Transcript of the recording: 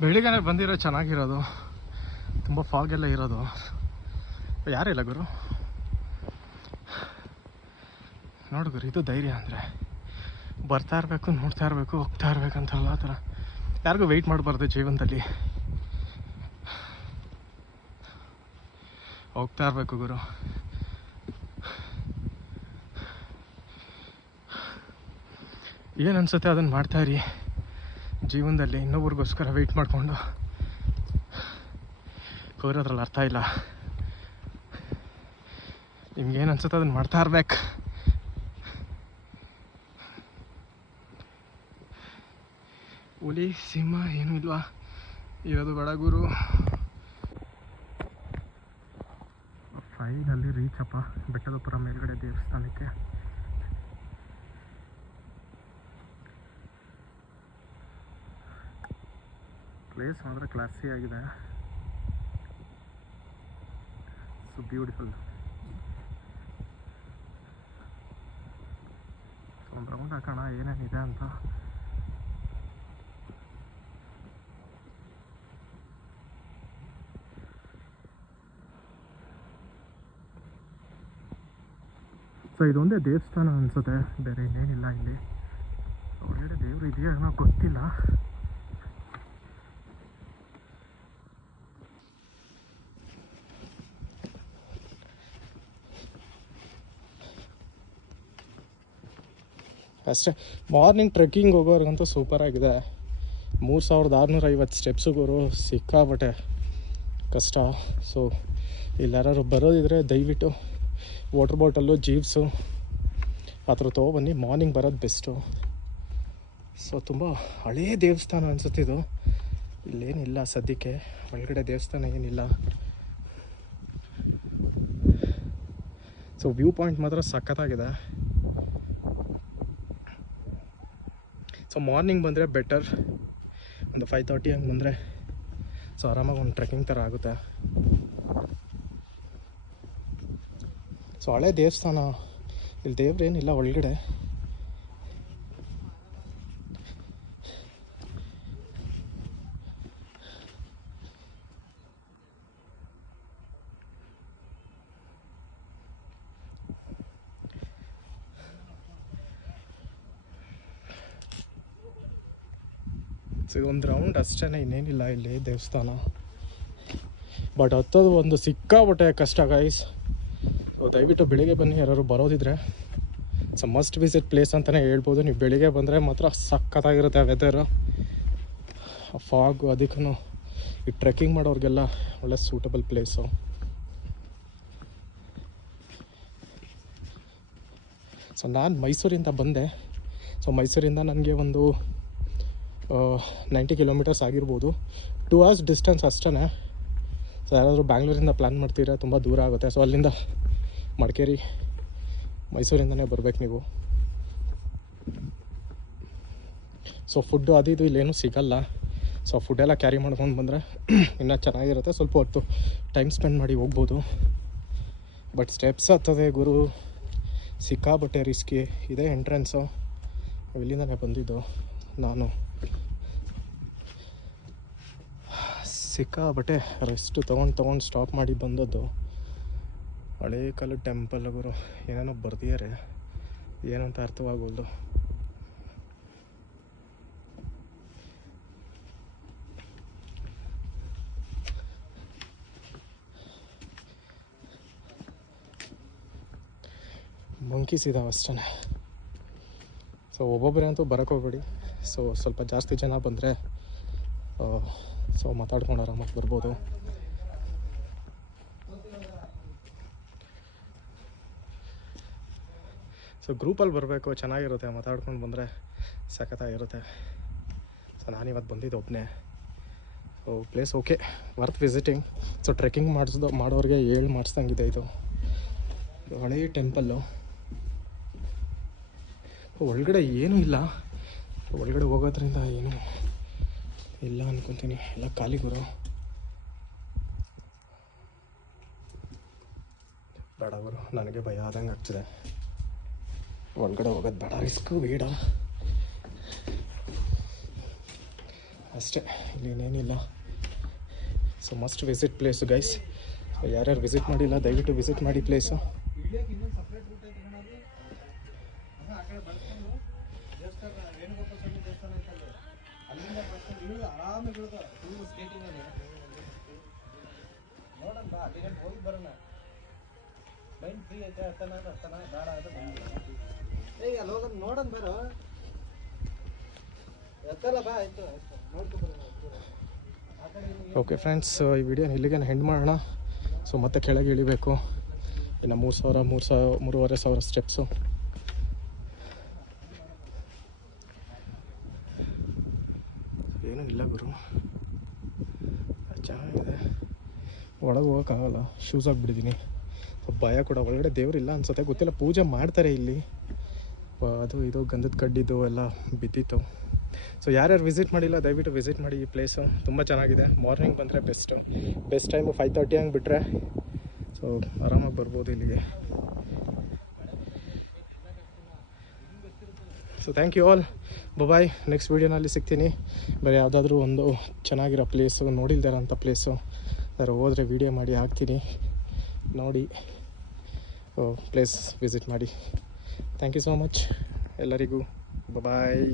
ಬೆಳಿಗ್ಗೆನೆ ಬಂದಿರೋ ಚೆನ್ನಾಗಿರೋದು. ತುಂಬ ಫಾಗ್ ಎಲ್ಲ ಇರೋದು. ಯಾರಿಲ್ಲ ಗುರು? ನೋಡು ಗುರು, ಇದು ಧೈರ್ಯ ಅಂದರೆ. ಬರ್ತಾ ಇರಬೇಕು, ನೋಡ್ತಾ ಇರಬೇಕು, ಹೋಗ್ತಾ ಇರ್ಬೇಕಂತಲ್ಲ ಆ ಥರ. ಯಾರಿಗೂ ವೆಯ್ಟ್ ಮಾಡಬಾರ್ದು ಜೀವನದಲ್ಲಿ. ಹೋಗ್ತಾ ಇರಬೇಕು ಗುರು. ಏನು ಅನಿಸುತ್ತೆ ಅದನ್ನು ಮಾಡ್ತಾ ಇರಿ. ಜೀವನದಲ್ಲಿ ಇನ್ನೊಬ್ರಿಗೋಸ್ಕರ ವೆಯ್ಟ್ ಮಾಡಿಕೊಂಡು. ಕೋರೋದ್ರಲ್ಲಿ ಅರ್ಥ ಇಲ್ಲ. ನಿಮ್ಗೇನು ಅನ್ಸುತ್ತೆ ಅದನ್ನು ಮಾಡ್ತಾ ಇರ್ಬೇಕು. ಹುಲಿ, ಸಿಂಹ ಏನೂ ಇಲ್ವಾ? ಇರೋದು ಬಡಗುರು ಫೈನಲ್ಲಿ ರೀಚಪ್ಪ ಬೆಟ್ಟದಪುರ ಬೆಟ್ಟದ ಪುರ ಮೇಲ್ಗಡೆ ದೇವಸ್ಥಾನಕ್ಕೆ. ಪ್ಲೇಸ್ ಮಾತ್ರ ಕ್ಲಾಸಿ ಆಗಿದೆ. ಸೊ ಬ್ಯೂಟಿಫುಲ್ ಸೊ ಒಂದು ರೌಂಡ್ ಹಾಕೋಣ, ಏನೇನಿದೆ ಅಂತ. ಸೊ ಇದೊಂದೇ ದೇವಸ್ಥಾನ ಅನ್ಸುತ್ತೆ. ಬೇರೆ ಇನ್ನೇನಿಲ್ಲ ಇಲ್ಲಿ. ಒಳ್ಳೆಯ ದೇವರು ಇದೆಯಾ ಗೊತ್ತಿಲ್ಲ. ಅಷ್ಟೇ. ಮಾರ್ನಿಂಗ್ ಟ್ರೆಕ್ಕಿಂಗ್ ಹೋಗೋರ್ಗಂತೂ ಸೂಪರ್ ಆಗಿದೆ. ಮೂರು ಸಾವಿರದ ಆರುನೂರ ಐವತ್ತು ಸ್ಟೆಪ್ಸುಗೋರು ಸಿಕ್ಕಾಬಟ್ಟೆ ಕಷ್ಟ. ಸೊ ಇಲ್ಲಾರು ಬರೋದಿದ್ರೆ ದಯವಿಟ್ಟು ವಾಟರ್ ಬಾಟಲ್ಲು ಜೀವ್ಸು ಆ ಥರ ತೊಗೊಬನ್ನಿ ಮಾರ್ನಿಂಗ್ ಬರೋದು ಬೆಸ್ಟು ಸೊ ತುಂಬ ಹಳೇ ದೇವಸ್ಥಾನ ಅನ್ಸುತ್ತೆ ಇದು. ಇಲ್ಲೇನಿಲ್ಲ ಸದ್ಯಕ್ಕೆ. ಒಳಗಡೆ ದೇವಸ್ಥಾನ ಏನಿಲ್ಲ. ಸೊ ವ್ಯೂ ಪಾಯಿಂಟ್ ಮಾತ್ರ ಸಖತ್ತಾಗಿದೆ. ಸೊ ಮಾರ್ನಿಂಗ್ ಬಂದರೆ ಬೆಟರ್ ಒಂದು ಫೈವ್ ತರ್ಟಿ ಹಂಗೆ ಬಂದರೆ ಸೊ ಆರಾಮಾಗಿ ಒಂದು ಟ್ರೆಕ್ಕಿಂಗ್ ಥರ ಆಗುತ್ತೆ. ಸೊ ಹಳೆ ದೇವಸ್ಥಾನ, ಇಲ್ಲಿ ದೇವ್ರೇನಿಲ್ಲ ಒಳಗಡೆ. ಸೊ ಒಂದು ರೌಂಡ್ ಅಷ್ಟೇ ಇನ್ನೇನಿಲ್ಲ ಇಲ್ಲಿ ದೇವಸ್ಥಾನ. ಬಟ್ ಹತ್ತೋದು ಒಂದು ಸಿಕ್ಕಾಬಟ್ಟೆ ಕಷ್ಟ ಗೈಸ್ ದಯವಿಟ್ಟು ಬೆಳಿಗ್ಗೆ ಬನ್ನಿ ಯಾರು ಬರೋದಿದ್ರೆ. ಸೊ ಮಸ್ಟ್ ವಿಸಿಟ್ ಪ್ಲೇಸ್ ಅಂತಲೇ ಹೇಳ್ಬೋದು. ನೀವು ಬೆಳಿಗ್ಗೆ ಬಂದರೆ ಮಾತ್ರ ಸಖತ್ತಾಗಿರುತ್ತೆ ವೆದರು ಫಾಗು ಅದಕ್ಕೂ ಈ ಟ್ರೆಕ್ಕಿಂಗ್ ಮಾಡೋರಿಗೆಲ್ಲ ಒಳ್ಳೆ ಸೂಟಬಲ್ ಪ್ಲೇಸು ಸೊ ನಾನು ಮೈಸೂರಿಂದ ಬಂದೆ. ಸೊ ಮೈಸೂರಿಂದ ನನಗೆ ಒಂದು ನೈಂಟಿ ಕಿಲೋಮೀಟರ್ಸ್ ಆಗಿರ್ಬೋದು. ಟೂ ಅವರ್ಸ್ ಡಿಸ್ಟೆನ್ಸ್ ಅಷ್ಟೇ ಸೊ ಯಾರಾದರೂ ಬ್ಯಾಂಗ್ಳೂರಿಂದ ಪ್ಲ್ಯಾನ್ ಮಾಡ್ತೀರಾ, ತುಂಬ ದೂರ ಆಗುತ್ತೆ. ಸೊ ಅಲ್ಲಿಂದ ಮಡಿಕೇರಿ, ಮೈಸೂರಿಂದನೇ ಬರ್ಬೇಕು ನೀವು. ಸೊ ಫುಡ್ಡು ಅದು ಇದು ಇಲ್ಲೇನೂ ಸಿಗಲ್ಲ. ಸೊ ಫುಡ್ಡೆಲ್ಲ ಕ್ಯಾರಿ ಮಾಡ್ಕೊಂಡು ಬಂದರೆ ಇನ್ನೂ ಚೆನ್ನಾಗಿರುತ್ತೆ. ಸ್ವಲ್ಪ ಹೊತ್ತು ಟೈಮ್ ಸ್ಪೆಂಡ್ ಮಾಡಿ ಹೋಗ್ಬೋದು. ಬಟ್ ಸ್ಟೆಪ್ಸ್ ಹತ್ತದೆ ಗುರು. ಸಿಕ್ಕಾಬಟ್ಟೆ ರಿಸ್ಕಿ ಇದೇ ಎಂಟ್ರೆನ್ಸು ಇಲ್ಲಿಂದನೇ ಬಂದಿದ್ದು. ನಾನು. ಸಿಕ್ಕಾಬಟ್ಟೆ ರೆಸ್ಟ್ ತೊಗೊಂಡು ತೊಗೊಂಡು ಸ್ಟಾಪ್ ಮಾಡಿ ಬಂದದ್ದು. ಹಳೇ ಕಾಲದ ಟೆಂಪಲ್ ಗುರು, ಏನೇನೋ ಬರ್ದಿದ್ದಾರೆ. ಏನಂತ ಅರ್ಥವಾಗೋದು ಮಂಕೀಸ್ ಇದಾವೆ ಅಷ್ಟೇ ಸೊ ಒಬ್ಬೊಬ್ಬರೇ ಅಂತೂ ಬರೋಕ್ಕೆ ಹೋಗ್ಬೇಡಿ. ಸೊ ಸ್ವಲ್ಪ ಜಾಸ್ತಿ ಜನ ಬಂದರೆ ಸೊ ಮಾತಾಡ್ಕೊಂಡು ಆರಾಮಾಗಿ ಬರ್ಬೋದು. ಸೊ ಗ್ರೂಪಲ್ಲಿ ಬರಬೇಕು, ಚೆನ್ನಾಗಿರುತ್ತೆ, ಮಾತಾಡ್ಕೊಂಡು ಬಂದರೆ ಸಖತ್ತಾಗಿರುತ್ತೆ. ಸೊ ನಾನಿವತ್ತು ಬಂದಿದ್ದು ಒಬ್ಬನೇ so place okay worth visiting so trekking ಮಾಡಿಸ್ದು, ಮಾಡೋರಿಗೆ ಏಳು ಮಾಡಿಸ್ದಂಗಿದೆ ಇದು. ಹಳೇ ಟೆಂಪಲ್ಲು ಒಳಗಡೆ ಏನೂ ಇಲ್ಲ. ಒಳಗಡೆ ಹೋಗೋದ್ರಿಂದ ಏನು ಇಲ್ಲ ಅನ್ಕೊತೀನಿ. ಎಲ್ಲ ಖಾಲಿ ಗುರು. ಬೇಡ ಗುರು, ನನಗೆ ಭಯ ಆದಂಗೆ ಆಗ್ತಿದೆ. ಒಳಗಡೆ ಹೋಗೋದು ಬೇಡ ರಿಸ್ಕು ಬೇಡ. ಅಷ್ಟೇ, ಇಲ್ಲಿ ಇನ್ನೇನಿಲ್ಲ. So must visit place guys ಯಾರ್ಯಾರು ವಿಸಿಟ್ ಮಾಡಿಲ್ಲ, ದಯವಿಟ್ಟು ವಿಸಿಟ್ ಮಾಡಿ ಪ್ಲೇಸು ಆರಾಮಾಗಿ ಇಳಿದು ಫುಲ್ ಸ್ಕೇಟಿಂಗ್ ಅಲ್ಲಿ. ನೋಡೋಣ ಬಾ ಅಲ್ಲಿ ಗಂಟೆ ಹೋಗಿ ಬರೋಣ. ಮೈಂಡ್ ಫ್ರೀ ಐತೆ ಅರ್ಥನ ಅಂದ್ರೆ ಅರ್ಥನ ಬೇಡ ಅಂದ್ರೆ ಬಂದ್ಬಿಡು. ಏ ಅಲ್ಲಿ ಹೋಗೋಣ ನೋಡೋಣ ಬರೋ. ಎತ್ತಲ್ಲ ಬಾ ಆಯ್ತು ಆಯ್ತು. ನೋಡ್ಕೊ ಬರೋಣ ಆ ಕಡೆ ಇಲ್ಲಿ ಓಕೆ ಫ್ರೆಂಡ್ಸ್ ಈ ವಿಡಿಯೋನ ಇಲ್ಲಿಗೆ ಹೆಂಡ್ ಮಾಡೋಣ. ಸೊ ಮತ್ತೆ ಕೆಳಗೆ ಇಳಿಬೇಕು. ಇನ್ನು ಮೂರು ಸಾವಿರ ಮೂರು ಸಾವಿರ ಮೂರುವರೆ ಸಾವಿರ ಸ್ಟೆಪ್ಸು ಏನೂ ಇಲ್ಲ ಗುರು. ಚೆನ್ನಾಗಿದೆ. ಒಳಗೆ ಹೋಗೋಕ್ಕಾಗಲ್ಲ. ಶೂಸ್ ಆಗಿಬಿಟ್ಟಿದ್ದೀನಿ ಭಯ ಕೂಡ. ಒಳಗಡೆ ದೇವರಿಲ್ಲ ಅನ್ಸುತ್ತೆ. ಗೊತ್ತಿಲ್ಲ. ಪೂಜೆ ಮಾಡ್ತಾರೆ ಇಲ್ಲಿ. ಅದು ಇದು ಗಂಧದ ಕಡ್ಡಿದ್ದು ಎಲ್ಲ ಬಿದ್ದಿತ್ತು. ಸೊ ಯಾರ್ಯಾರು ವಿಸಿಟ್ ಮಾಡಿಲ್ಲ, ದಯವಿಟ್ಟು ವಿಸಿಟ್ ಮಾಡಿ ಈ ಪ್ಲೇಸು ತುಂಬ ಚೆನ್ನಾಗಿದೆ. ಮಾರ್ನಿಂಗ್ ಬಂದರೆ best best time five thirty ಹಂಗೆ ಬಿಟ್ಟರೆ ಸೊ ಆರಾಮಾಗಿ ಬರ್ಬೋದು ಇಲ್ಲಿಗೆ. So thank you all bye next ವೀಡಿಯೋನಲ್ಲಿ ಸಿಗ್ತೀನಿ. ಬೇರೆ ಯಾವುದಾದ್ರೂ ಒಂದು ಚೆನ್ನಾಗಿರೋ ಪ್ಲೇಸು ನೋಡಿಲ್ದಿರೋಂಥ ಪ್ಲೇಸು ಯಾರು ಹೋದರೆ ವೀಡಿಯೋ ಮಾಡಿ ಹಾಕ್ತೀನಿ. ನೋಡಿ. ಪ್ಲೇಸ್ ವಿಸಿಟ್ ಮಾಡಿ. ಥ್ಯಾಂಕ್ ಯು ಸೋ ಮಚ್ ಎಲ್ಲರಿಗೂ. ಬಾಯ್